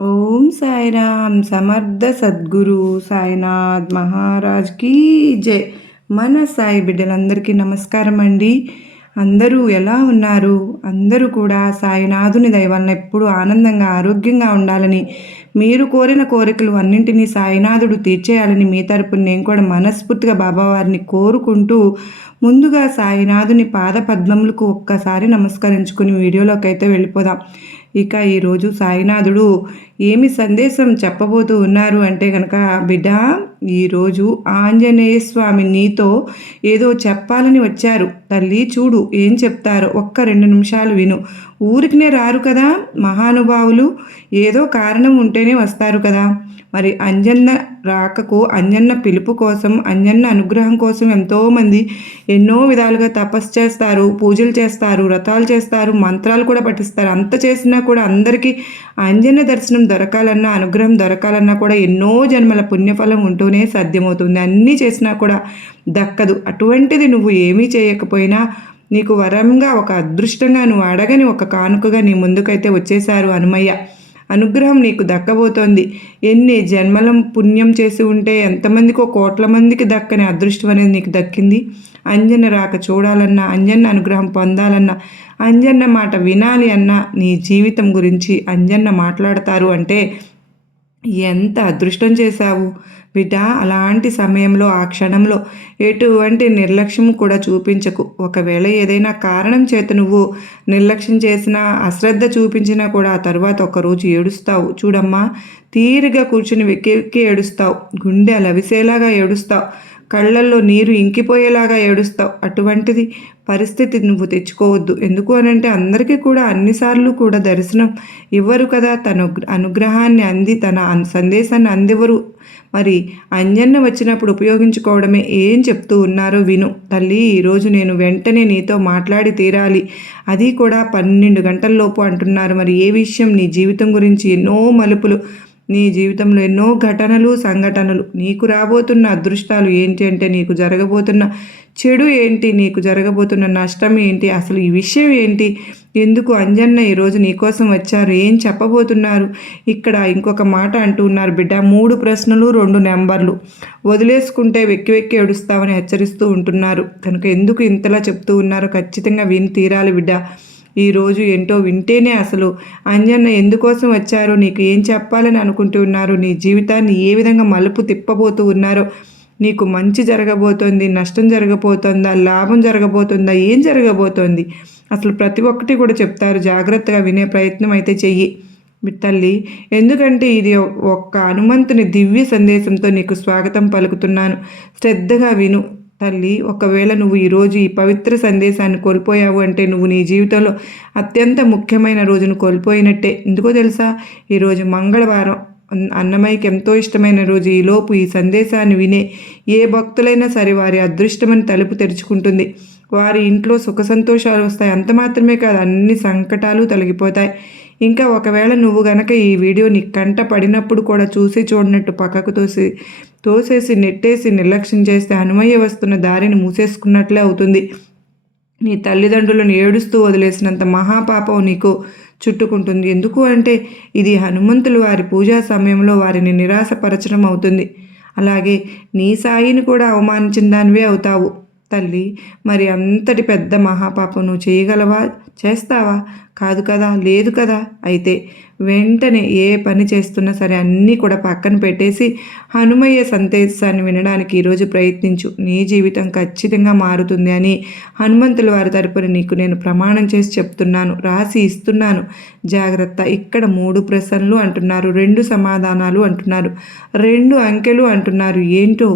ఓం సాయిరామ్ సమర్థ సద్గురు సాయినాథ్ మహారాజ్ కీ జై. మన సాయి బిడ్డలందరికీ నమస్కారం అండి. అందరూ ఎలా ఉన్నారు? అందరూ కూడా సాయినాథుని దయ వలన ఎప్పుడూ ఆనందంగా ఆరోగ్యంగా ఉండాలని, మీరు కోరిన కోరికలు అన్నింటినీ సాయినాథుడు తీర్చేయాలని మీ తరపున నేను కూడా మనస్ఫూర్తిగా బాబావారిని కోరుకుంటూ, ముందుగా సాయినాథుని పాద పద్మములకు ఒక్కసారి నమస్కరించుకుని వీడియోలోకి అయితే వెళ్ళిపోదాం. ఇక ఈరోజు సాయినాథుడు ఏమి సందేశం చెప్పబోతూ ఉన్నారు అంటే కనుక, బిడ్డ, ఈరోజు ఆంజనేయ స్వామి నీతో ఏదో చెప్పాలని వచ్చారు. తల్లి చూడు ఏం చెప్తారో, ఒక్క 2 నిమిషాలు విను. ఊరికినే రారు కదా మహానుభావులు, ఏదో కారణం ఉంటేనే వస్తారు కదా. మరి అంజన్న రాకకు, అంజన్న పిలుపు కోసం, అంజన్న అనుగ్రహం కోసం ఎంతోమంది ఎన్నో విధాలుగా తపస్సు చేస్తారు, పూజలు చేస్తారు, వ్రతాలు చేస్తారు, మంత్రాలు కూడా పఠిస్తారు. అంత చేసినా కూడా అందరికీ అంజన్న దర్శనం దొరకాలన్నా, అనుగ్రహం దొరకాలన్నా కూడా ఎన్నో జన్మల పుణ్యఫలం ఉంటూనే సాధ్యమవుతుంది. అన్నీ చేసినా కూడా దక్కదు. అటువంటిది నువ్వు ఏమీ చేయకపోయినా నీకు వరంగా, ఒక అదృష్టంగా, నువ్వు అడగని ఒక కానుకగా నీ ముందుకైతే వచ్చేశారు హనుమయ్య. అనుగ్రహం నీకు దక్కబోతోంది. ఎన్ని జన్మల పుణ్యం చేసి ఉంటే ఎంతమందికో, కోట్ల మందికి దక్కని అదృష్టం అనేది నీకు దక్కింది. అంజన్న రాక చూడాలన్నా, అంజన్న అనుగ్రహం పొందాలన్నా, అంజన్న మాట వినాలి అన్నా, నీ జీవితం గురించి అంజన్న మాట్లాడతారు అంటే ఎంత అదృష్టం చేశావు బిడ్డ. అలాంటి సమయంలో, ఆ క్షణంలో ఎటువంటి నిర్లక్ష్యం కూడా చూపించకు. ఒకవేళ ఏదైనా కారణం చేత నువ్వు నిర్లక్ష్యం చేసినా, అశ్రద్ధ చూపించినా కూడా ఆ తర్వాత ఒకరోజు ఏడుస్తావు. చూడమ్మా, తీరిగా కూర్చుని వెక్కి వెక్కి ఏడుస్తావు, గుండె లవిసేలాగా ఏడుస్తావు, కళ్ళల్లో నీరు ఇంకిపోయేలాగా ఏడుస్తావు. అటువంటిది పరిస్థితి నువ్వు తెచ్చుకోవద్దు. ఎందుకు అనంటే అందరికీ కూడా అన్నిసార్లు కూడా దర్శనం ఇవ్వరు కదా. తన అనుగ్రహాన్ని తన సందేశాన్ని అందివ్వరు. మరి అంజన్న వచ్చినప్పుడు ఉపయోగించుకోవడమే. ఏం చెప్తూ ఉన్నారో విను తల్లి. ఈరోజు నేను వెంటనే నీతో మాట్లాడి తీరాలి, అది కూడా 12 గంటల్లోపు అంటున్నారు. మరి ఏ విషయం? నీ జీవితం గురించి ఎన్నో మలుపులు, నీ జీవితంలో ఎన్నో ఘటనలు, సంఘటనలు, నీకు రాబోతున్న అదృష్టాలు ఏంటి అంటే, నీకు జరగబోతున్న చెడు ఏంటి, నీకు జరగబోతున్న నష్టం ఏంటి, అసలు ఈ విషయం ఏంటి, ఎందుకు అంజన్న ఈరోజు నీకోసం వచ్చారు, ఏం చెప్పబోతున్నారు. ఇక్కడ ఇంకొక మాట అంటూ ఉన్నారు బిడ్డ, 3 ప్రశ్నలు 2 నెంబర్లు. వదిలేసుకుంటే వెక్కి వెక్కి ఏడుస్తామని హెచ్చరిస్తూ ఉంటున్నారు. కనుక ఎందుకు ఇంతలా చెప్తూ ఉన్నారో ఖచ్చితంగా విని తీరాలి బిడ్డ. ఈరోజు ఏంటో వింటేనే అసలు అంజన్న ఎందుకోసం వచ్చారో, నీకు ఏం చెప్పాలని అనుకుంటూ ఉన్నారు, నీ జీవితాన్ని ఏ విధంగా మలుపు తిప్పబోతూ ఉన్నారో, నీకు మంచి జరగబోతోంది, నష్టం జరగబోతోందా, లాభం జరగబోతుందా, ఏం జరగబోతోంది, అసలు ప్రతి ఒక్కటి కూడా చెప్తారు. జాగ్రత్తగా వినే ప్రయత్నం అయితే చెయ్యి తల్లి. ఎందుకంటే ఇది ఒక్క హనుమంతుని దివ్య సందేశంతో నీకు స్వాగతం పలుకుతున్నాను. శ్రద్ధగా విను తల్లి. ఒకవేళ నువ్వు ఈరోజు ఈ పవిత్ర సందేశాన్ని కోల్పోయావు అంటే నువ్వు నీ జీవితంలో అత్యంత ముఖ్యమైన రోజును కోల్పోయినట్టే. ఎందుకో తెలుసా? ఈరోజు మంగళవారం, అన్నమయ్యకి ఎంతో ఇష్టమైన రోజు. ఈలోపు ఈ సందేశాన్ని వినే ఏ భక్తులైనా సరే వారి అదృష్టమని తలుపు తెరుచుకుంటుంది. వారి ఇంట్లో సుఖ సంతోషాలు వస్తాయి. అంత మాత్రమే కాదు, అన్ని సంకటాలు తొలగిపోతాయి. ఇంకా ఒకవేళ నువ్వు గనక ఈ వీడియో నీ కంట పడినప్పుడు కూడా చూసి చూడనట్టు పక్కకు తోసేసి నెట్టేసి నిర్లక్ష్యం చేస్తే హనుమయ్య వస్తున్న దారిని మూసేసుకున్నట్లే అవుతుంది. నీ తల్లిదండ్రులను ఏడుస్తూ వదిలేసినంత మహాపాపం నీకు చుట్టుకుంటుంది. ఎందుకు అంటే ఇది హనుమంతులు వారి పూజా సమయంలో వారిని నిరాశపరచడం అవుతుంది. అలాగే నీ సాయిని కూడా అవమానించిన దానివే అవుతావు తల్లి. మరి అంతటి పెద్ద మహాపాపం నువ్వు చేయగలవా? చేస్తావా? కాదు కదా, లేదు కదా. అయితే వెంటనే ఏ పని చేస్తున్నా సరే అన్నీ కూడా పక్కన పెట్టేసి హనుమయ్య సందేశాన్ని వినడానికి ఈరోజు ప్రయత్నించు. నీ జీవితం ఖచ్చితంగా మారుతుంది అని హనుమంతుల వారి తరపున నీకు నేను ప్రమాణం చేసి చెప్తున్నాను, రాసి ఇస్తున్నాను. జాగ్రత్త. ఇక్కడ 3 ప్రశ్నలు అంటున్నారు, 2 సమాధానాలు అంటున్నారు, 2 అంకెలు అంటున్నారు. ఏంటో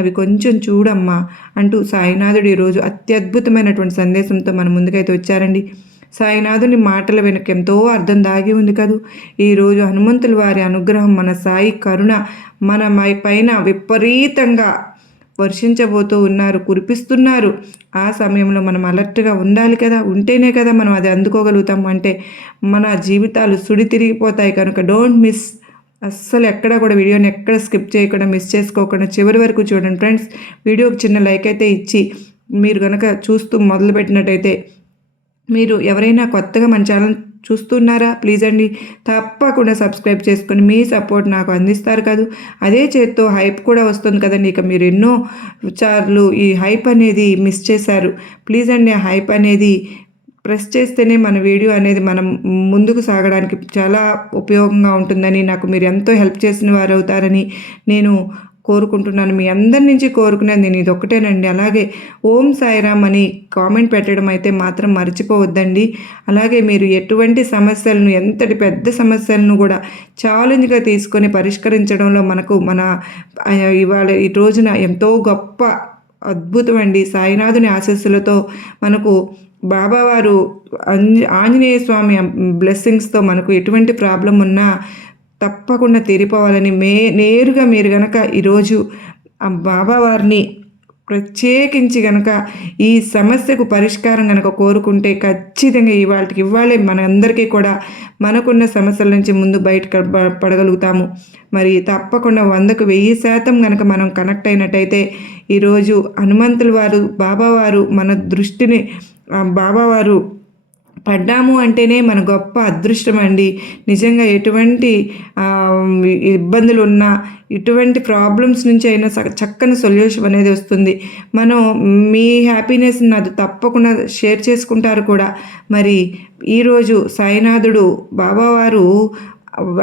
అవి కొంచెం చూడమ్మా అంటూ సాయినాథుడు ఈరోజు అత్యద్భుతమైనటువంటి సందేశంతో మన ముందుకైతే వచ్చారండి. సాయినాథుని మాటల వెనుక ఎంతో అర్థం దాగి ఉంది కదూ. ఈరోజు హనుమంతుల వారి అనుగ్రహం, మన సాయి కరుణ మన పైన విపరీతంగా వర్షించబోతూ ఉన్నారు, కురిపిస్తున్నారు. ఆ సమయంలో మనం అలర్ట్గా ఉండాలి కదా. ఉంటేనే కదా మనం అది అందుకోగలుగుతాం. అంటే మన జీవితాలు సుడి తిరిగిపోతాయి. కనుక డోంట్ మిస్. అస్సలు ఎక్కడ కూడా వీడియోని ఎక్కడ స్కిప్ చేయకుండా, మిస్ చేసుకోకుండా చివరి వరకు చూడండి ఫ్రెండ్స్. వీడియోకి చిన్న లైక్ అయితే ఇచ్చి మీరు కనుక చూస్తూ మొదలుపెట్టినట్టయితే, మీరు ఎవరైనా కొత్తగా మన ఛానల్ చూస్తున్నారా? ప్లీజ్ అండి తప్పకుండా సబ్స్క్రైబ్ చేసుకొని మీ సపోర్ట్ నాకు అందిస్తారు కదా. అదే చేత్తో హైప్ కూడా వస్తుంది కదండి. ఇక మీరు ఎన్నో సార్లు ఈ హైప్ అనేది మిస్ చేశారు. ప్లీజ్ అండి ఆ హైప్ అనేది ప్రెస్ చేస్తేనే మన వీడియో అనేది మనం ముందుకు సాగడానికి చాలా ఉపయోగంగా ఉంటుందని, నాకు మీరు ఎంతో హెల్ప్ చేసిన వారు అవుతారని నేను కోరుకుంటున్నాను. మీ అందరి నుంచి కోరుకునేది నేను ఇది ఒక్కటేనండి. అలాగే ఓం సాయిరామ్ అని కామెంట్ పెట్టడం అయితే మాత్రం మర్చిపోవద్దండి. అలాగే మీరు ఎటువంటి సమస్యలను, ఎంతటి పెద్ద సమస్యలను కూడా ఛాలెంజ్గా తీసుకొని పరిష్కరించడంలో ఇవాళ ఈ రోజున ఎంతో గొప్ప అద్భుతం అండి. సాయినాథుని ఆశీస్సులతో మనకు బాబావారు ఆంజనేయ స్వామి బ్లెస్సింగ్స్తో మనకు ఎటువంటి ప్రాబ్లం ఉన్నా తప్పకుండా తీరిపోవాలని నేరుగా మీరు గనక ఈరోజు ఆ బాబావారిని ప్రత్యేకించి గనక ఈ సమస్యకు పరిష్కారం గనక కోరుకుంటే ఖచ్చితంగా ఇవాళే మనందరికీ కూడా మనకున్న సమస్యల నుంచి ముందు పడగలుగుతాము. మరి తప్పకుండా 100కు 1000% గనక మనం కనెక్ట్ అయినట్టయితే ఈరోజు హనుమంతుల వారు బాబావారు మన దృష్టిని బాబావారు పడ్డాము అంటేనే మన గొప్ప అదృష్టం అండి. నిజంగా ఎటువంటి ఇబ్బందులు ఉన్నా, ఇటువంటి ప్రాబ్లమ్స్ నుంచి అయినా చక్కని సొల్యూషన్ అనేది వస్తుంది. మనం మీ హ్యాపీనెస్ నాది తప్పకుండా షేర్ చేసుకుంటారు కూడా. మరి ఈరోజు సాయినాథుడు బాబావారు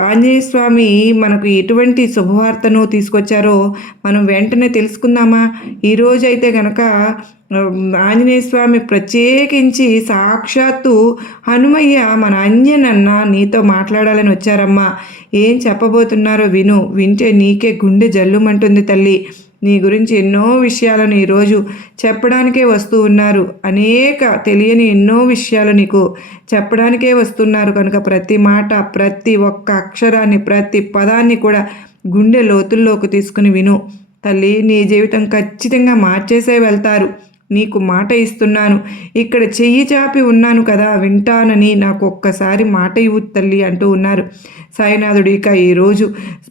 ఆంజనేయ స్వామి మనకు ఎటువంటి శుభవార్తను తీసుకొచ్చారో మనం వెంటనే తెలుసుకుందామా? ఈరోజు అయితే కనుక ఆంజనేయ స్వామి ప్రత్యేకించి సాక్షాత్తు హనుమయ్య మన అంజనన్న నీతో మాట్లాడాలని వచ్చారమ్మా. ఏం చెప్పబోతున్నారో వింటే నీకే గుండె జల్లుమంటుంది తల్లి. నీ గురించి ఎన్నో విషయాలను ఈరోజు చెప్పడానికే వస్తూ ఉన్నారు. అనేక తెలియని ఎన్నో విషయాలు నీకు చెప్పడానికే వస్తున్నారు కనుక ప్రతి మాట, ప్రతి ఒక్క అక్షరాన్ని, ప్రతి పదాన్ని కూడా గుండె లోతుల్లోకి తీసుకుని విను తల్లి. నీ జీవితం ఖచ్చితంగా మార్చేసే వెళ్తారు. నీకు మాట ఇస్తున్నాను. ఇక్కడ చెయ్యి చాపి ఉన్నాను కదా, వింటానని నాకు ఒక్కసారి మాట ఇవ్వు తల్లి అంటూ ఉన్నారు సాయినాథుడు. ఇక ఈరోజు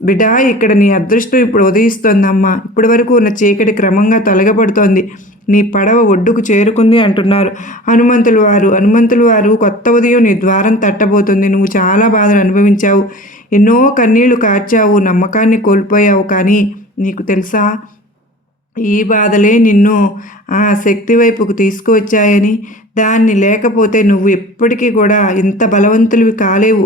బిడ్డ ఇక్కడ నీ అదృష్టం ఇప్పుడు ఉదయిస్తోందమ్మా. ఇప్పటి వరకు ఉన్న చీకటి క్రమంగా తొలగబడుతోంది. నీ పడవ ఒడ్డుకు చేరుకుంది అంటున్నారు హనుమంతుల వారు కొత్త ఉదయం నీ ద్వారం తట్టబోతుంది. నువ్వు చాలా బాధలు అనుభవించావు, ఎన్నో కన్నీళ్లు కార్చావు, నమ్మకాన్ని కోల్పోయావు. కానీ నీకు తెలుసా, ఈ బాధలే నిన్ను ఆ శక్తి వైపుకు తీసుకువచ్చాయని. దాన్ని లేకపోతే నువ్వు ఎప్పటికీ కూడా ఇంత బలవంతుడివి కాలేవు.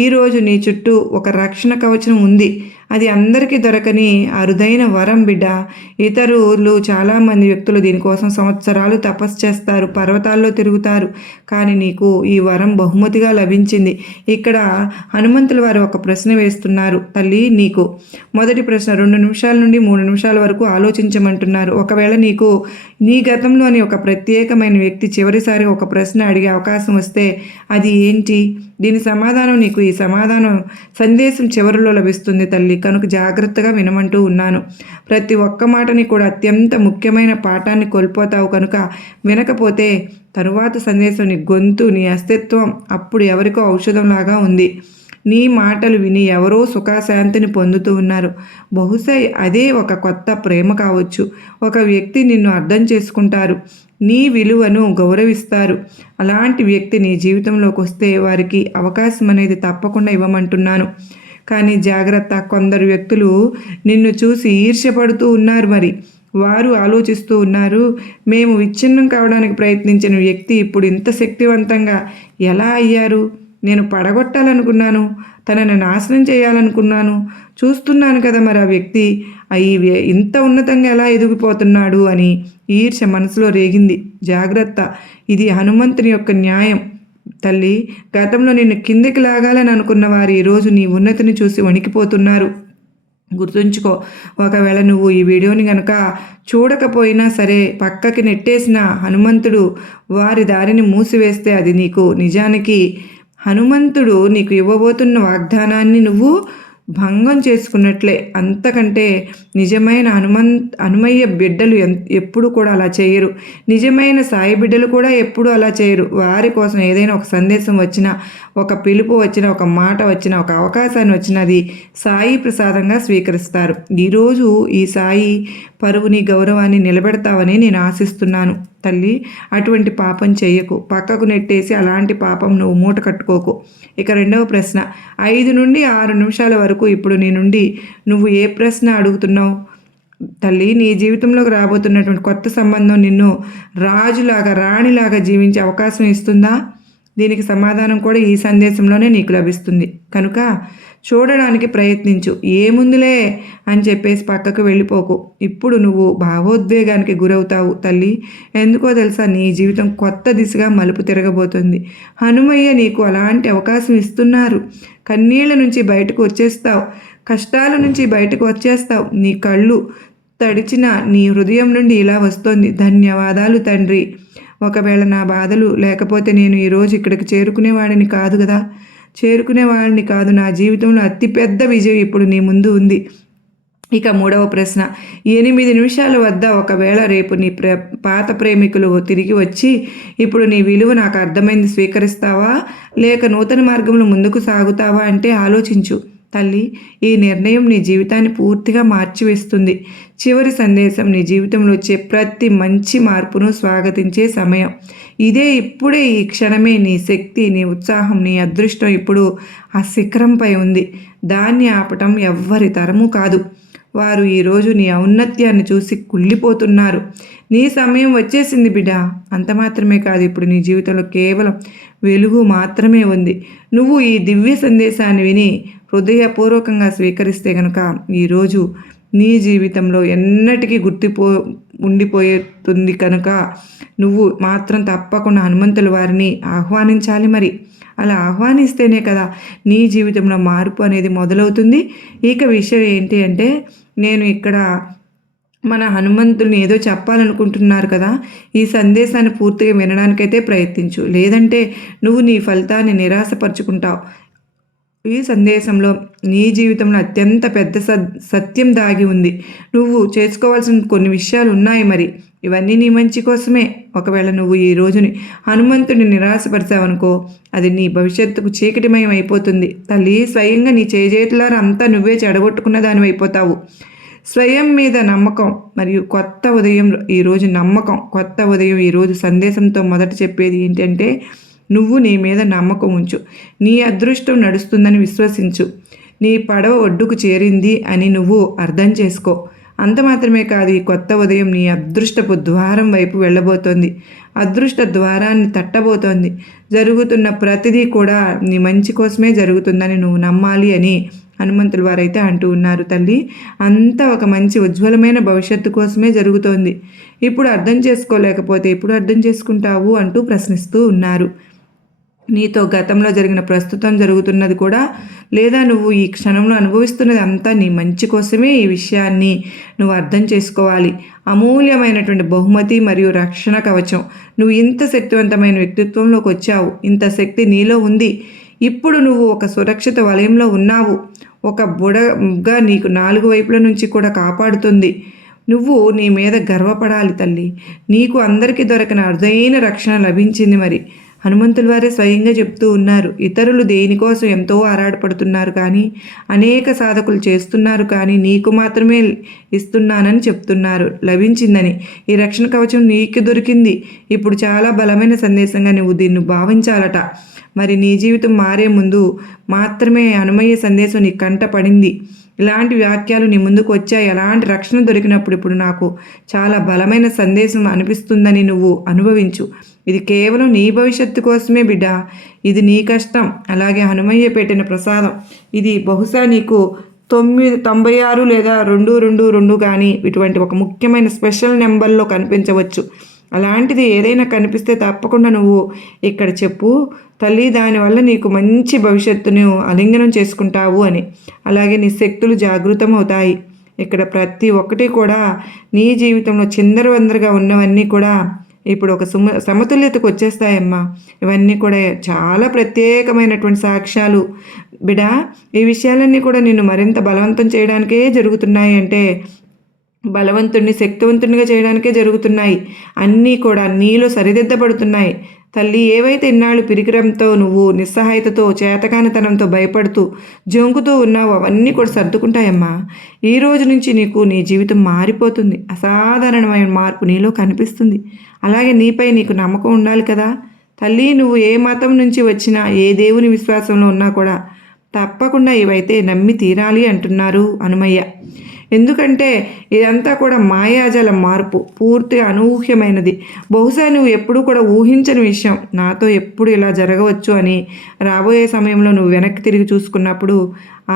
ఈరోజు నీ చుట్టూ ఒక రక్షణ కవచం ఉంది. అది అందరికీ దొరకని అరుదైన వరం బిడ్డ. ఇతరులు చాలామంది వ్యక్తులు దీనికోసం సంవత్సరాలు తపస్సు చేస్తారు, పర్వతాల్లో తిరుగుతారు. కానీ నీకు ఈ వరం బహుమతిగా లభించింది. ఇక్కడ హనుమంతుల వారు ఒక ప్రశ్న వేస్తున్నారు తల్లి నీకు. మొదటి ప్రశ్న 2 నిమిషాల నుండి 3 నిమిషాల వరకు ఆలోచించమంటున్నారు. ఒకవేళ నీకు నీ గతంలోని ఒక ప్రత్యేకమైన వ్యక్తి చివరిసారి ఒక ప్రశ్న అడిగే అవకాశం వస్తే అది ఏంటి? దీని సమాధానం నీకు ఈ సందేశం చివరిలో లభిస్తుంది తల్లి. కనుక జాగ్రత్తగా వినమంటూ ఉన్నాను. ప్రతి ఒక్క మాటని కూడా అత్యంత ముఖ్యమైన పాఠాన్ని కోల్పోతావు కనుక వినకపోతే తరువాత సందేశం నీ గొంతు, నీ అస్తిత్వం అప్పుడు ఎవరికో ఔషధంలాగా ఉంది. నీ మాటలు విని ఎవరో సుఖశాంతిని పొందుతూ ఉన్నారు. బహుశా అదే ఒక కొత్త ప్రేమ కావచ్చు. ఒక వ్యక్తి నిన్ను అర్థం చేసుకుంటారు, నీ విలువను గౌరవిస్తారు. అలాంటి వ్యక్తి నీ జీవితంలోకి వస్తే వారికి అవకాశం అనేది తప్పకుండా ఇవ్వమంటున్నాను. కానీ జాగ్రత్త, కొందరు వ్యక్తులు నిన్ను చూసి ఈర్ష్యపడుతూ ఉన్నారు. మరి వారు ఆలోచిస్తూ ఉన్నారు, మేము విచ్ఛిన్నం కావడానికి ప్రయత్నించిన వ్యక్తి ఇప్పుడు ఇంత శక్తివంతంగా ఎలా అయ్యారు? నేను పడగొట్టాలనుకున్నాను, తనని నాశనం చేయాలనుకున్నాను, చూస్తున్నాను కదా మరి ఆ వ్యక్తి ఇంత ఉన్నతంగా ఎలా ఎదిగిపోతున్నాడు అని ఈర్ష్య మనసులో రేగింది. జాగ్రత్త, ఇది హనుమంతుని యొక్క న్యాయం తల్లి. గతంలో నిన్ను కిందికి లాగాలని అనుకున్న వారు ఈరోజు నీ ఉన్నతిని చూసి వణికిపోతున్నారు. గుర్తుంచుకో. ఒకవేళ నువ్వు ఈ వీడియోని కనుక చూడకపోయినా సరే పక్కకి నెట్టేసిన హనుమంతుడు వారి దారిని మూసివేస్తే అది నీకు నిజానికి హనుమంతుడు నీకు ఇవ్వబోతున్న వాగ్దానాన్ని నువ్వు భంగం చేసుకున్నట్లే. అంతకంటే నిజమైన హనుమయ్య బిడ్డలు ఎప్పుడు కూడా అలా చేయరు. నిజమైన సాయి బిడ్డలు కూడా ఎప్పుడు అలా చేయరు. వారి కోసం ఏదైనా ఒక సందేశం వచ్చినా, ఒక పిలుపు వచ్చినా, ఒక మాట వచ్చినా, ఒక అవకాశాన్ని వచ్చినది సాయి ప్రసాదంగా స్వీకరిస్తారు. ఈరోజు ఈ సాయి పరువుని, గౌరవాన్ని నిలబెడతావని నేను ఆశిస్తున్నాను. తల్లి. అటువంటి పాపం చెయ్యకు, పక్కకు నెట్టేసి అలాంటి పాపం నువ్వు మూట కట్టుకోకు. ఇక రెండవ ప్రశ్న, 5 నుండి 6 నిమిషాల వరకు ఇప్పుడు నీ నుండి నువ్వు ఏ ప్రశ్న అడుగుతున్నావు? తల్లి, నీ జీవితంలోకి రాబోతున్నటువంటి కొత్త సంబంధం నిన్ను రాజులాగా రాణిలాగా జీవించే అవకాశం ఇస్తుందా? దీనికి సమాధానం కూడా ఈ సందేశంలోనే నీకు లభిస్తుంది. కనుక చూడడానికి ప్రయత్నించు. ఏముందులే అని చెప్పేసి పక్కకు వెళ్ళిపోకు. ఇప్పుడు నువ్వు భావోద్వేగానికి గురవుతావు తల్లి. ఎందుకో తెలుసా, నీ జీవితం కొత్త దిశగా మలుపు తిరగబోతుంది. హనుమయ్య నీకు అలాంటి అవకాశం ఇస్తున్నారు. కన్నీళ్ల నుంచి బయటకు వచ్చేస్తావు, కష్టాల నుంచి బయటకు వచ్చేస్తావు. నీ కళ్ళు తడిచిన నీ హృదయం నుండి ఇలా వస్తోంది, ధన్యవాదాలు తండ్రి. ఒకవేళ నా బాధలు లేకపోతే నేను ఈరోజు ఇక్కడికి చేరుకునేవాడిని కాదు. నా జీవితంలో అతిపెద్ద విజయం ఇప్పుడు నీ ముందు ఉంది. ఇక మూడవ ప్రశ్న, 8 నిమిషాల వద్ద ఒకవేళ రేపు నీ పాత ప్రేమికులు తిరిగి వచ్చి ఇప్పుడు నీ విలువ నాకు అర్థమైంది స్వీకరిస్తావా, లేక నూతన మార్గంలో ముందుకు సాగుతావా అంటే ఆలోచించు తల్లి. ఈ నిర్ణయం నీ జీవితాన్ని పూర్తిగా మార్చివేస్తుంది. చివరి సందేశం, నీ జీవితంలో వచ్చే ప్రతి మంచి మార్పును స్వాగతించే సమయం ఇదే. ఇప్పుడే, ఈ క్షణమే నీ శక్తి, నీ ఉత్సాహం, నీ అదృష్టం ఇప్పుడు ఆ శిఖరంపై ఉంది. దాన్ని ఆపటం ఎవ్వరి తరము కాదు. వారు ఈరోజు నీ ఔన్నత్యాన్ని చూసి కుళ్ళిపోతున్నారు. నీ సమయం వచ్చేసింది బిడ్డ. అంత మాత్రమే కాదు, ఇప్పుడు నీ జీవితంలో కేవలం వెలుగు మాత్రమే ఉంది. నువ్వు ఈ దివ్య సందేశాన్ని విని హృదయపూర్వకంగా స్వీకరిస్తే కనుక ఈరోజు నీ జీవితంలో ఎన్నటికీ ఉండిపోతుంది. కనుక నువ్వు మాత్రం తప్పకుండా హనుమంతుల వారిని ఆహ్వానించాలి. మరి అలా ఆహ్వానిస్తేనే కదా నీ జీవితంలో మార్పు అనేది మొదలవుతుంది. ఇక విషయం ఏంటి అంటే, నేను ఇక్కడ మన హనుమంతుడిని ఏదో చెప్పాలనుకుంటున్నారు కదా, ఈ సందేశాన్ని పూర్తిగా వినడానికైతే ప్రయత్నించు. లేదంటే నువ్వు నీ ఫలితాన్ని నిరాశపరుచుకుంటావు. ఈ సందేశంలో నీ జీవితంలో అత్యంత పెద్ద సత్యం దాగి ఉంది. నువ్వు చేసుకోవాల్సిన కొన్ని విషయాలు ఉన్నాయి. మరి ఇవన్నీ నీ మంచి కోసమే. ఒకవేళ నువ్వు ఈ రోజుని హనుమంతుడిని నిరాశపరిచావనుకో, అది నీ భవిష్యత్తుకు చీకటిమయం అయిపోతుంది తల్లి. స్వయంగా నీ చేజేతులారా అంతా నువ్వే చెడగొట్టుకున్న దానివి అయిపోతావు. స్వయం మీద నమ్మకం మరియు కొత్త ఉదయం ఈరోజు నమ్మకం. కొత్త ఉదయం ఈరోజు సందేశంతో మొదట చెప్పేది ఏంటంటే, నువ్వు నీ మీద నమ్మకం ఉంచు. నీ అదృష్టం నడుస్తుందని విశ్వసించు. నీ పడవ ఒడ్డుకు చేరింది అని నువ్వు అర్థం చేసుకో. అంత మాత్రమే కాదు, ఈ కొత్త ఉదయం నీ అదృష్టపు ద్వారం వైపు వెళ్ళబోతోంది. అదృష్ట ద్వారాన్ని తట్టబోతోంది. జరుగుతున్న ప్రతిదీ కూడా నీ మంచి కోసమే జరుగుతుందని నువ్వు నమ్మాలి అని హనుమంతుల వారైతే అంటూ ఉన్నారు తల్లి. అంతా ఒక మంచి ఉజ్వలమైన భవిష్యత్తు కోసమే జరుగుతోంది. ఇప్పుడు అర్థం చేసుకోలేకపోతే ఇప్పుడు అర్థం చేసుకుంటావు అంటూ ప్రశ్నిస్తూ ఉన్నారు. నీతో గతంలో జరిగిన, ప్రస్తుతం జరుగుతున్నది కూడా, లేదా నువ్వు ఈ క్షణంలో అనుభవిస్తున్నది అంతా నీ మంచి కోసమే. ఈ విషయాన్ని నువ్వు అర్థం చేసుకోవాలి. అమూల్యమైనటువంటి బహుమతి మరియు రక్షణ కవచం. నువ్వు ఇంత శక్తివంతమైన వ్యక్తిత్వంలోకి వచ్చావు. ఇంత శక్తి నీలో ఉంది. ఇప్పుడు నువ్వు ఒక సురక్షిత వలయంలో ఉన్నావు. ఒక బుడగా నీకు 4 వైపుల నుంచి కూడా కాపాడుతుంది. నువ్వు నీ మీద గర్వపడాలి తల్లి. నీకు అందరికీ దొరకని అరుదైన రక్షణ లభించింది. మరి హనుమంతుల వారే స్వయంగా చెప్తూ ఉన్నారు, ఇతరులు దేనికోసం ఎంతో ఆరాటపడుతున్నారు కానీ, అనేక సాధకులు చేస్తున్నారు కానీ, నీకు మాత్రమే ఇస్తున్నానని చెప్తున్నారు, లభించిందని. ఈ రక్షణ కవచం నీకు దొరికింది. ఇప్పుడు చాలా బలమైన సందేశంగా నువ్వు దీన్ని భావించాలట. మరి నీ జీవితం మారే ముందు మాత్రమే హనుమయ్య సందేశం నీ కంట పడింది. ఇలాంటి వాక్యాలు నీ ముందుకు వచ్చాయి. ఎలాంటి రక్షణ దొరికినప్పుడు ఇప్పుడు నాకు చాలా బలమైన సందేశం అనిపిస్తుందని నువ్వు అనుభవించు. ఇది కేవలం నీ భవిష్యత్తు కోసమే బిడ్డ. ఇది నీ కష్టం, అలాగే హనుమయ్య పెట్టిన ప్రసాదం. ఇది బహుశా నీకు 96 లేదా 222 కానీ ఇటువంటి ఒక ముఖ్యమైన స్పెషల్ నెంబర్లో కనిపించవచ్చు. అలాంటిది ఏదైనా కనిపిస్తే తప్పకుండా నువ్వు ఇక్కడ చెప్పు తల్లి. దానివల్ల నీకు మంచి భవిష్యత్తును ఆలింగనం చేసుకుంటావు అని. అలాగే నీ శక్తులు జాగృతం అవుతాయి. ఇక్కడ ప్రతి ఒక్కటి కూడా నీ జీవితంలో చిందరవందరగా ఉన్నవన్నీ కూడా ఇప్పుడు ఒక సమతుల్యతకు వచ్చేస్తాయమ్మా. ఇవన్నీ కూడా చాలా ప్రత్యేకమైనటువంటి సాక్ష్యాలు బిడా. ఈ విషయాలన్నీ కూడా నిన్ను మరింత బలవంతం చేయడానికే జరుగుతున్నాయి. అంటే బలవంతుడిని శక్తివంతునిగా చేయడానికే జరుగుతున్నాయి. అన్నీ కూడా నీలో సరిదిద్దబడుతున్నాయి. తల్లి, ఏవైతే ఇన్నాళ్ళు పిరికిరంతో నువ్వు నిస్సహాయతతో చేతకానితనంతో భయపడుతూ జంకుతూ ఉన్నావో అవన్నీ కూడా సర్దుకుంటాయమ్మా. ఈ రోజు నుంచి నీకు నీ జీవితం మారిపోతుంది. అసాధారణమైన మార్పు నీలో కనిపిస్తుంది. అలాగే నీపై నీకు నమ్మకం ఉండాలి కదా తల్లి. నువ్వు ఏ మతం నుంచి వచ్చినా, ఏ దేవుని విశ్వాసంలో ఉన్నా కూడా తప్పకుండా ఇవైతే నమ్మి తీరాలి అంటున్నారు హనుమయ్య. ఎందుకంటే ఇదంతా కూడా మాయాజాల మార్పు, పూర్తిగా అనూహ్యమైనది. బహుశా నువ్వు ఎప్పుడూ కూడా ఊహించని విషయం. నాతో ఎప్పుడు ఇలా జరగవచ్చు అని రాబోయే సమయంలో నువ్వు వెనక్కి తిరిగి చూసుకున్నప్పుడు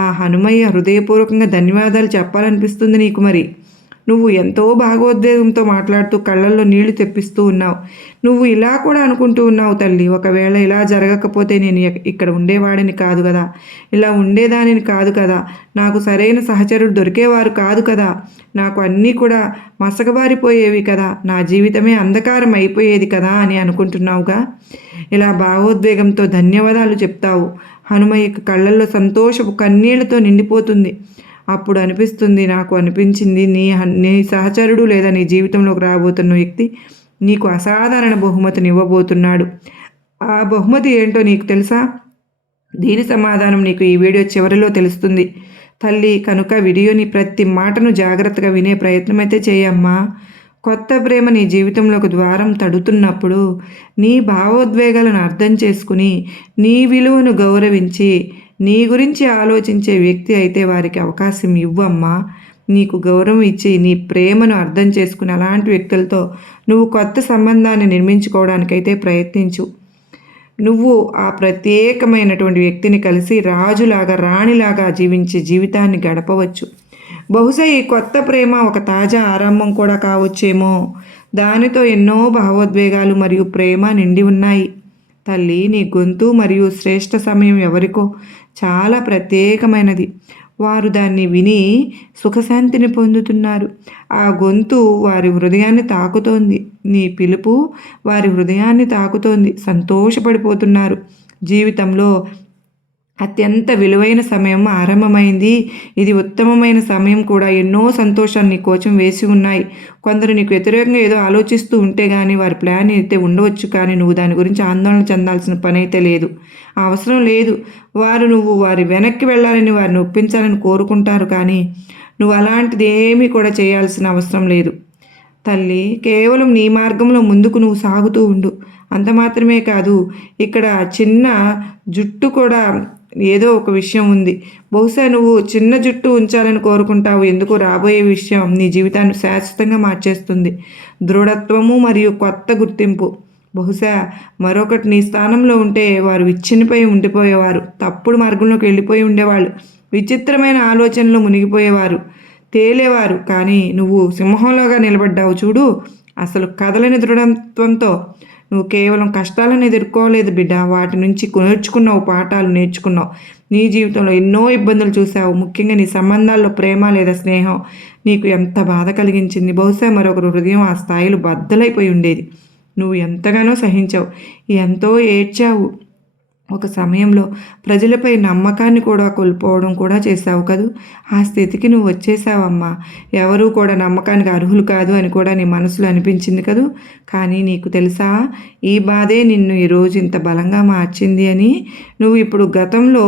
ఆ హనుమయ్య హృదయపూర్వకంగా ధన్యవాదాలు చెప్పాలనిపిస్తుంది నీకు. మరి నువ్వు ఎంతో భాగోద్వేగంతో మాట్లాడుతూ కళ్ళల్లో నీళ్లు తెప్పిస్తూ ఉన్నావు. నువ్వు ఇలా కూడా అనుకుంటూ ఉన్నావు తల్లి, ఒకవేళ ఇలా జరగకపోతే నేను ఇక్కడ ఉండేవాడిని కాదు కదా, ఇలా ఉండేదానిని కాదు కదా, నాకు సరైన సహచరుడు దొరికేవారు కాదు కదా, నాకు అన్నీ కూడా మసకబారిపోయేవి కదా, నా జీవితమే అంధకారం అయిపోయేది కదా అని అనుకుంటున్నావుగా. ఇలా భావోద్వేగంతో ధన్యవాదాలు చెప్తావు. హనుమయ్యకు కళ్ళల్లో సంతోషపు కన్నీళ్లతో నిండిపోతుంది. అప్పుడు అనిపిస్తుంది, నాకు అనిపించింది నీ సహచరుడు లేదా నీ జీవితంలోకి రాబోతున్న వ్యక్తి నీకు అసాధారణ బహుమతిని ఇవ్వబోతున్నాడు. ఆ బహుమతి ఏంటో నీకు తెలుసా? దీని సమాధానం నీకు ఈ వీడియో చివరిలో తెలుస్తుంది తల్లి. కనుక వీడియోని ప్రతి మాటను జాగ్రత్తగా వినే ప్రయత్నం అయితే చేయమ్మా. కొత్త ప్రేమ నీ జీవితంలోకి ద్వారం తడుతున్నప్పుడు నీ భావోద్వేగాలను అర్థం చేసుకుని నీ విలువను గౌరవించి నీ గురించి ఆలోచించే వ్యక్తి అయితే వారికి అవకాశం ఇవ్వమ్మా. నీకు గౌరవం ఇచ్చి నీ ప్రేమను అర్థం చేసుకుని అలాంటి వ్యక్తులతో నువ్వు కొత్త సంబంధాన్ని నిర్మించుకోవడానికైతే ప్రయత్నించు. నువ్వు ఆ ప్రత్యేకమైనటువంటి వ్యక్తిని కలిసి రాజులాగా రాణిలాగా జీవించే జీవితాన్ని గడపవచ్చు. బహుశా ఈ కొత్త ప్రేమ ఒక తాజా ఆరంభం కూడా కావచ్చేమో. దానితో ఎన్నో భావోద్వేగాలు మరియు ప్రేమ నిండి ఉన్నాయి తల్లి. నీ గొంతు మరియు శ్రేష్ఠ సమయం ఎవరికో చాలా ప్రత్యేకమైనది. వారు దాన్ని విని సుఖశాంతిని పొందుతున్నారు. ఆ గొంతు వారి హృదయాన్ని తాకుతోంది. నీ పిలుపు వారి హృదయాన్ని తాకుతోంది. సంతోషపడిపోతున్నారు. జీవితంలో అత్యంత విలువైన సమయం ఆరంభమైంది. ఇది ఉత్తమమైన సమయం కూడా. ఎన్నో సంతోషాలు నీ కోసం వేసి ఉన్నాయి. కొందరు నీకు వ్యతిరేకంగా ఏదో ఆలోచిస్తూ ఉంటే కానీ వారి ప్లాన్ అయితే ఉండవచ్చు, కానీ నువ్వు దాని గురించి ఆందోళన చెందాల్సిన పని అయితే లేదు, అవసరం లేదు. నువ్వు వారి వెనక్కి వెళ్ళాలని, వారిని ఒప్పించాలని కోరుకుంటారు, కానీ నువ్వు అలాంటిది ఏమీ కూడా చేయాల్సిన అవసరం లేదు తల్లి. కేవలం నీ మార్గంలో ముందుకు నువ్వు సాగుతూ ఉండు. అంత మాత్రమే కాదు, ఇక్కడ చిన్న జుట్టు కూడా ఏదో ఒక విషయం ఉంది. బహుశా నువ్వు చిన్న జుట్టు ఉంచాలని కోరుకుంటావు. ఎందుకు? రాబోయే విషయం నీ జీవితాన్ని శాశ్వతంగా మార్చేస్తుంది. దృఢత్వము మరియు కొత్త గుర్తింపు. బహుశా మరొకటి నీ స్థానంలో ఉంటే వారు విచ్ఛిన్నపై ఉండిపోయేవారు, తప్పుడు మార్గంలోకి వెళ్ళిపోయి ఉండేవాళ్ళు, విచిత్రమైన ఆలోచనలు మునిగిపోయేవారు, తేలేవారు. కానీ నువ్వు సింహంలోగా నిలబడ్డావు చూడు. అసలు కదలని దృఢత్వంతో. నువ్వు కేవలం కష్టాలను ఎదుర్కోలేదు బిడ్డ, వాటి నుంచి నేర్చుకున్నావు, పాఠాలు నేర్చుకున్నావు. నీ జీవితంలో ఎన్నో ఇబ్బందులు చూసావు. ముఖ్యంగా నీ సంబంధాల్లో ప్రేమ లేదా స్నేహం నీకు ఎంత బాధ కలిగించింది. బహుశా మరొకరు హృదయం ఆ స్థాయిలో బద్దలైపోయి ఉండేది. నువ్వు ఎంతగానో సహించావు, ఎంతో ఏడ్చావు. ఒక సమయంలో ప్రజలపై నమ్మకాన్ని కూడా కోల్పోవడం కూడా చేశావు కదూ. ఆ స్థితికి నువ్వు వచ్చేసావమ్మా. ఎవరూ కూడా నమ్మకానికి అర్హులు కాదు అని కూడా నీ మనసులో అనిపించింది కదూ. కానీ నీకు తెలుసా, ఈ బాధే నిన్ను ఈరోజు ఇంత బలంగా మార్చింది అని. నువ్వు ఇప్పుడు గతంలో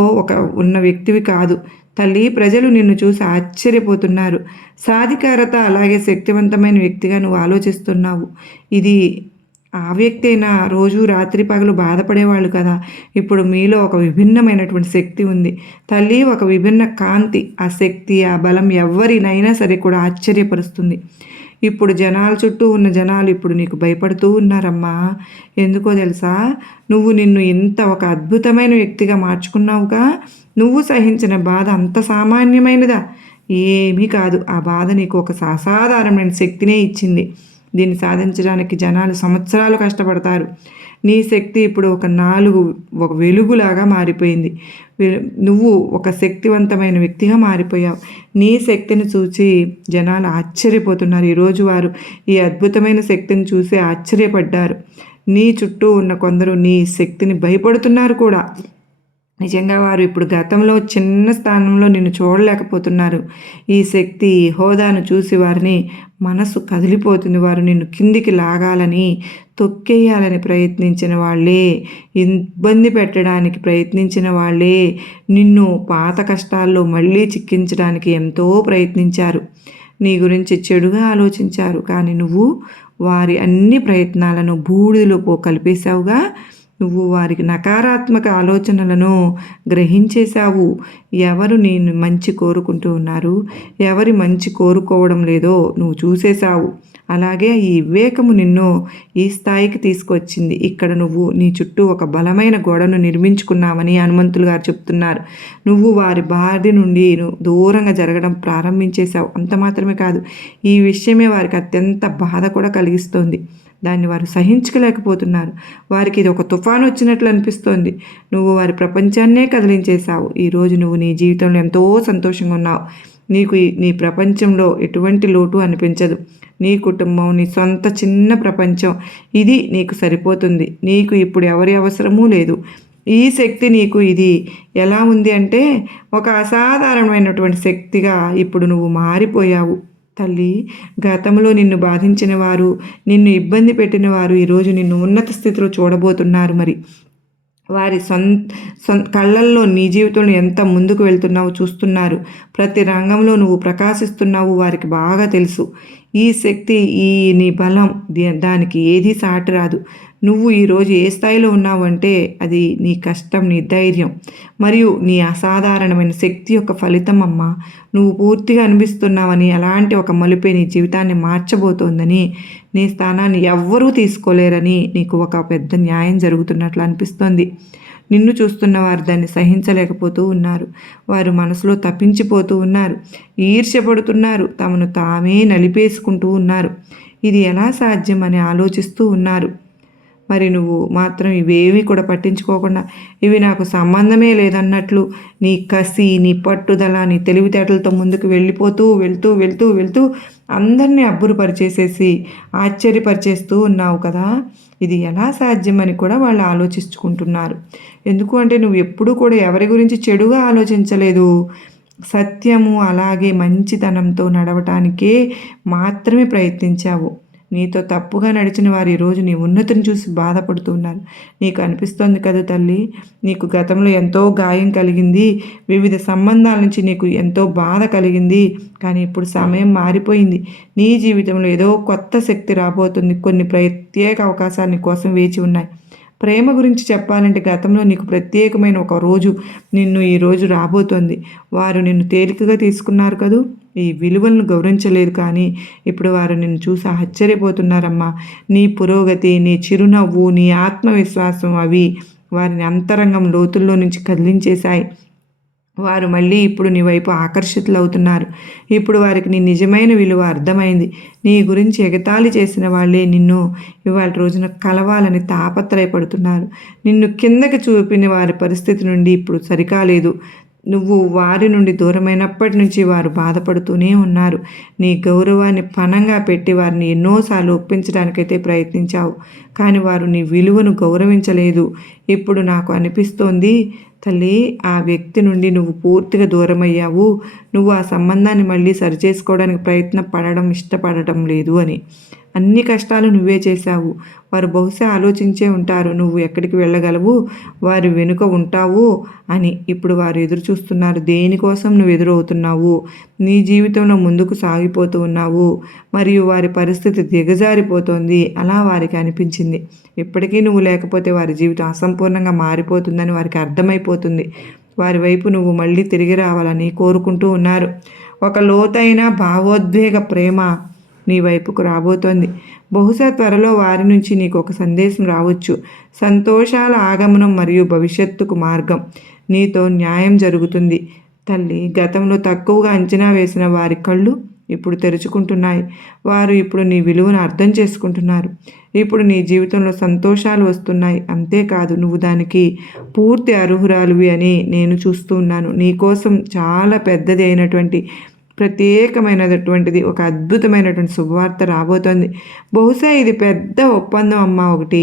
ఉన్న వ్యక్తివి కాదు తల్లి. ప్రజలు నిన్ను చూసి ఆశ్చర్యపోతున్నారు. సాధికారత అలాగే శక్తివంతమైన వ్యక్తిగా నువ్వు ఆలోచిస్తున్నావు. ఇది ఆ వ్యక్తి అయినా రోజు రాత్రి పగలు బాధపడేవాళ్ళు కదా. ఇప్పుడు మీలో ఒక విభిన్నమైనటువంటి శక్తి ఉంది తల్లి, ఒక విభిన్న కాంతి. ఆ శక్తి, ఆ బలం ఎవరినైనా సరే కూడా ఆశ్చర్యపరుస్తుంది. ఇప్పుడు జనాల చుట్టూ ఉన్న జనాలు ఇప్పుడు నీకు భయపడుతూ ఉన్నారమ్మా. ఎందుకో తెలుసా? నువ్వు నిన్ను ఇంత ఒక అద్భుతమైన వ్యక్తిగా మార్చుకున్నావుగా. నువ్వు సహించిన బాధ అంత సామాన్యమైనదా? ఏమీ కాదు. ఆ బాధ నీకు ఒక అసాధారణమైన శక్తినే ఇచ్చింది. దీన్ని సాధించడానికి జనాలు సంవత్సరాలు కష్టపడతారు. నీ శక్తి ఇప్పుడు ఒక వెలుగులాగా మారిపోయింది. నువ్వు ఒక శక్తివంతమైన వ్యక్తిగా మారిపోయావు. నీ శక్తిని చూసి జనాలు ఆశ్చర్యపోతున్నారు. ఈరోజు వారు ఈ అద్భుతమైన శక్తిని చూసి ఆశ్చర్యపడ్డారు. నీ చుట్టూ ఉన్న కొందరు నీ శక్తిని భయపడుతున్నారు కూడా. నిజంగా వారు ఇప్పుడు గతంలో చిన్న స్థానంలో నిన్ను చూడలేకపోతున్నారు. ఈ శక్తి, ఈ హోదాను చూసి వారిని మనసు కదిలిపోతుంది. వారు నిన్ను కిందికి లాగాలని, తొక్కేయాలని ప్రయత్నించిన వాళ్ళే, ఇబ్బంది పెట్టడానికి ప్రయత్నించిన వాళ్ళే, నిన్ను పాత కష్టాల్లో మళ్ళీ చిక్కించడానికి ఎంతో ప్రయత్నించారు. నీ గురించి చెడుగా ఆలోచించారు. కానీ నువ్వు వారి అన్ని ప్రయత్నాలను బూడిదలో కలిపేశావుగా. నువ్వు వారికి నకారాత్మక ఆలోచనలను గ్రహించేశావు. ఎవరు నేను మంచి కోరుకుంటూ ఉన్నారు, ఎవరి మంచి కోరుకోవడం లేదో నువ్వు చూసేశావు. అలాగే ఈ వివేకము నిన్ను ఈ స్థాయికి తీసుకొచ్చింది. ఇక్కడ నువ్వు నీ చుట్టూ ఒక బలమైన గోడను నిర్మించుకున్నావని హనుమంతులు గారు చెప్తున్నారు. నువ్వు వారి బారి నుండి దూరంగా జరగడం ప్రారంభించేశావు. అంత మాత్రమే కాదు, ఈ విషయమే వారికి అత్యంత బాధ కూడా కలిగిస్తోంది. దాన్ని వారు సహించుకోలేకపోతున్నారు. వారికి ఇది ఒక తుఫాను వచ్చినట్లు అనిపిస్తోంది. నువ్వు వారి ప్రపంచాన్నే కదిలించేశావు. ఈరోజు నువ్వు నీ జీవితంలో ఎంతో సంతోషంగా ఉన్నావు. నీకు నీ ప్రపంచంలో ఎటువంటి లోటు అనిపించదు. నీ కుటుంబం, నీ సొంత చిన్న ప్రపంచం, ఇది నీకు సరిపోతుంది. నీకు ఇప్పుడు ఎవరి అవసరమూ లేదు. ఈ శక్తి నీకు ఇది ఎలా ఉంది అంటే ఒక అసాధారణమైనటువంటి శక్తిగా ఇప్పుడు నువ్వు మారిపోయావు. తల్లి, గతంలో నిన్ను బాధించిన వారు, నిన్ను ఇబ్బంది పెట్టిన వారు ఈరోజు నిన్ను ఉన్నత స్థితిలో చూడబోతున్నారు. మరి వారి కళ్ళల్లో నీ జీవితంలో ఎంత ముందుకు వెళ్తున్నావో చూస్తున్నారు. ప్రతి రంగంలో నువ్వు ప్రకాశిస్తున్నావు వారికి బాగా తెలుసు. ఈ శక్తి, ఈ నీ బలం, దానికి ఏదీ సాటి రాదు. నువ్వు ఈరోజు ఏ స్థాయిలో ఉన్నావు అంటే అది నీ కష్టం, నీ ధైర్యం మరియు నీ అసాధారణమైన శక్తి యొక్క ఫలితం అమ్మా. నువ్వు పూర్తిగా అనిపిస్తున్నావని, అలాంటి ఒక మలుపే నీ జీవితాన్ని మార్చబోతోందని, నీ స్థానాన్ని ఎవ్వరూ తీసుకోలేరని నీకు ఒక పెద్ద న్యాయం జరుగుతున్నట్లు అనిపిస్తోంది. నిన్ను చూస్తున్న వారు దాన్ని సహించలేకపోతూ ఉన్నారు. వారు మనసులో తప్పించిపోతూ ఉన్నారు, ఈర్ష్యపడుతున్నారు, తమను తామే నలిపేసుకుంటూ ఉన్నారు. ఇది ఎలా సాధ్యం అని ఆలోచిస్తూ ఉన్నారు. మరి నువ్వు మాత్రం ఇవేమీ కూడా పట్టించుకోకుండా ఇవి నాకు సంబంధమే లేదన్నట్లు నీ కసి, నీ పట్టుదల, నీ తెలివితేటలతో ముందుకు వెళ్తూ అందరినీ అబ్బురుపరిచేసేసి ఆశ్చర్యపరిచేస్తూ ఉన్నావు కదా. ఇది ఎలా సాధ్యమని కూడా వాళ్ళు ఆలోచించుకుంటున్నారు. ఎందుకు అంటే నువ్వు ఎప్పుడూ కూడా ఎవరి గురించి చెడుగా ఆలోచించలేదు. సత్యము అలాగే మంచితనంతో నడవటానికే మాత్రమే ప్రయత్నించావు. నీతో తప్పుగా నడిచిన వారు ఈరోజు నీ ఉన్నతిని చూసి బాధపడుతున్నారు. నీకు అనిపిస్తోంది కదా తల్లి, నీకు గతంలో ఎంతో గాయం కలిగింది, వివిధ సంబంధాల నుంచి నీకు ఎంతో బాధ కలిగింది. కానీ ఇప్పుడు సమయం మారిపోయింది. నీ జీవితంలో ఏదో కొత్త శక్తి రాబోతుంది. కొన్ని ప్రత్యేక అవకాశాలు నీ కోసం వేచి ఉన్నాయి. ప్రేమ గురించి చెప్పాలంటే గతంలో నీకు ప్రత్యేకమైన ఒక రోజు నిన్ను ఈరోజు రాబోతోంది. వారు నిన్ను తేలికగా తీసుకున్నారు కదూ, ఈ విలువలను గౌరవించలేదు. కానీ ఇప్పుడు వారు నిన్ను చూసి ఆశ్చర్యపోతున్నారమ్మా. నీ పురోగతి, నీ చిరునవ్వు, నీ ఆత్మవిశ్వాసం అవి వారిని అంతరంగం లోతుల్లో నుంచి కదిలించేశాయి. వారు మళ్ళీ ఇప్పుడు నీ వైపు ఆకర్షితులవుతున్నారు. ఇప్పుడు వారికి నీ నిజమైన విలువ అర్థమైంది. నీ గురించి ఎగతాళి చేసిన వాళ్ళే నిన్ను ఇవాళ రోజున కలవాలని తాపత్రయపడుతున్నారు. నిన్ను కిందకి చూపిన వారి పరిస్థితి నుండి ఇప్పుడు సరికాలేదు. నువ్వు వారి నుండి దూరమైనప్పటి నుంచి వారు బాధపడుతూనే ఉన్నారు. నీ గౌరవాన్ని పణంగా పెట్టి వారిని ఎన్నోసార్లు ఒప్పించడానికైతే ప్రయత్నించావు. కానీ వారు నీ విలువను గౌరవించలేదు. ఇప్పుడు నాకు అనిపిస్తోంది తల్లి, ఆ వ్యక్తి నుండి నువ్వు పూర్తిగా దూరమయ్యావు. నువ్వు ఆ సంబంధాన్ని మళ్ళీ సరిచేసుకోవడానికి ఇష్టపడటం లేదు అని. అన్ని కష్టాలు నువ్వే చేశావు. వారు బహుశా ఆలోచించే ఉంటారు నువ్వు ఎక్కడికి వెళ్ళగలవు, వారి వెనుక ఉంటావు అని. ఇప్పుడు వారు ఎదురు చూస్తున్నారు. దేనికోసం నువ్వు ఎదురవుతున్నావు? నీ జీవితంలో ముందుకు సాగిపోతూ ఉన్నావు మరియు వారి పరిస్థితి దిగజారిపోతోంది. అలా వారికి అనిపించింది. ఇప్పటికీ నువ్వు లేకపోతే వారి జీవితం అసంపూర్ణంగా మారిపోతుందని వారికి అర్థమైపోతుంది. వారి వైపు నువ్వు మళ్ళీ తిరిగి రావాలని కోరుకుంటూ ఉన్నారు. ఒక లోతైన భావోద్వేగ ప్రేమ నీ వైపుకు రాబోతోంది. బహుశా త్వరలో వారి నుంచి నీకు ఒక సందేశం రావచ్చు. సంతోషాల ఆగమనం మరియు భవిష్యత్తుకు మార్గం. నీతో న్యాయం జరుగుతుంది తల్లి. గతంలో తక్కువగా అంచనా వేసిన వారి కళ్ళు ఇప్పుడు తెరుచుకుంటున్నాయి. వారు ఇప్పుడు నీ విలువను అర్థం చేసుకుంటున్నారు. ఇప్పుడు నీ జీవితంలో సంతోషాలు వస్తున్నాయి. అంతేకాదు, నువ్వు దానికి పూర్తి అర్హురాలివి అని నేను చూస్తూ ఉన్నాను. నీకోసం చాలా పెద్దది అయినటువంటి ప్రత్యేకమైనటువంటిది ఒక అద్భుతమైనటువంటి శుభవార్త రాబోతోంది. బహుశా ఇది పెద్ద ఒప్పందం అమ్మ. ఒకటి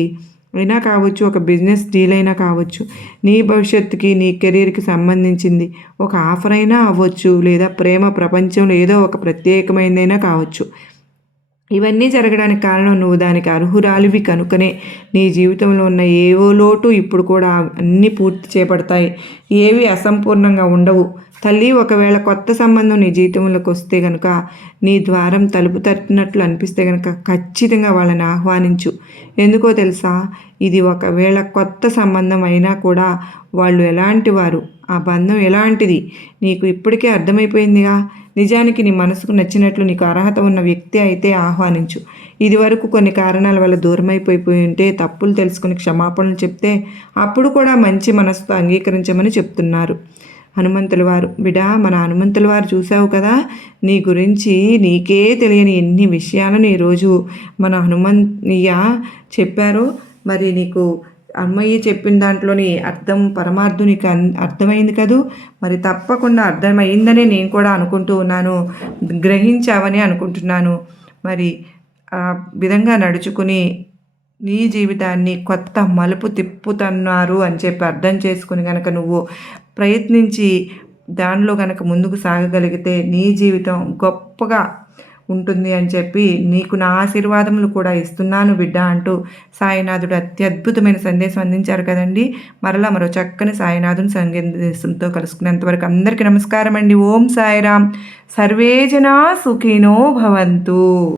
అయినా కావచ్చు, ఒక బిజినెస్ డీల్ అయినా కావచ్చు, నీ భవిష్యత్తుకి నీ కెరీర్కి సంబంధించింది ఒక ఆఫర్ అయినా అవ్వచ్చు, లేదా ప్రేమ ప్రపంచంలో ఏదో ఒక ప్రత్యేకమైనదైనా కావచ్చు. ఇవన్నీ జరగడానికి కారణం నువ్వు దానికి అర్హురాలివి కనుకనే నీ జీవితంలో ఉన్న ఏవో లోటు ఇప్పుడు కూడా అన్నీ పూర్తి చేయబడతాయి. ఏవి అసంపూర్ణంగా ఉండవు. తల్లి, ఒకవేళ కొత్త సంబంధం నీ జీవితంలోకి వస్తే కనుక, నీ ద్వారం తలుపు తట్టినట్లు అనిపిస్తే కనుక ఖచ్చితంగా వాళ్ళని ఆహ్వానించు. ఎందుకో తెలుసా? ఇది ఒకవేళ కొత్త సంబంధం అయినా కూడా వాళ్ళు ఎలాంటి వారు, ఆ బంధం ఎలాంటిది నీకు ఇప్పటికే అర్థమైపోయిందిగా. నిజానికి నీ మనసుకు నచ్చినట్లు నీకు అర్హత ఉన్న వ్యక్తి అయితే ఆహ్వానించు. ఇదివరకు కొన్ని కారణాల వల్ల దూరమైపోయి ఉంటే తప్పులు తెలుసుకుని క్షమాపణలు చెప్తే అప్పుడు కూడా మంచి మనసుతో అంగీకరించమని చెప్తున్నారు హనుమంతుల వారు. బిడా, మన హనుమంతుల వారు చూసావు కదా, నీ గురించి నీకే తెలియని ఎన్ని విషయాలను ఈరోజు మన హనుమయ్య చెప్పారో. మరి నీకు అమ్మయ్య చెప్పిన దాంట్లోని అర్థం, పరమార్థం నీకు అర్థమైంది కదూ. మరి తప్పకుండా అర్థమైందనే నేను కూడా అనుకుంటూ ఉన్నాను, గ్రహించావని అనుకుంటున్నాను. మరి ఆ విధంగా నడుచుకుని నీ జీవితాన్ని కొత్త మలుపు తిప్పుతున్నారు అని చెప్పి అర్థం చేసుకుని కనుక నువ్వు ప్రయత్నించి దానిలో కనుక ముందుకు సాగగలిగితే నీ జీవితం గొప్పగా ఉంటుంది అని చెప్పి నీకు నా ఆశీర్వాదములు కూడా ఇస్తున్నాను బిడ్డ అంటూ సాయినాథుడు అత్యద్భుతమైన సందేశం అందించారు కదండి. మరలా మరో చక్కని సాయినాథుని సందేశంతో కలుసుకునేంతవరకు అందరికీ నమస్కారం అండి. ఓం సాయిరామ్. సర్వే జనా సుఖినో భవంతు.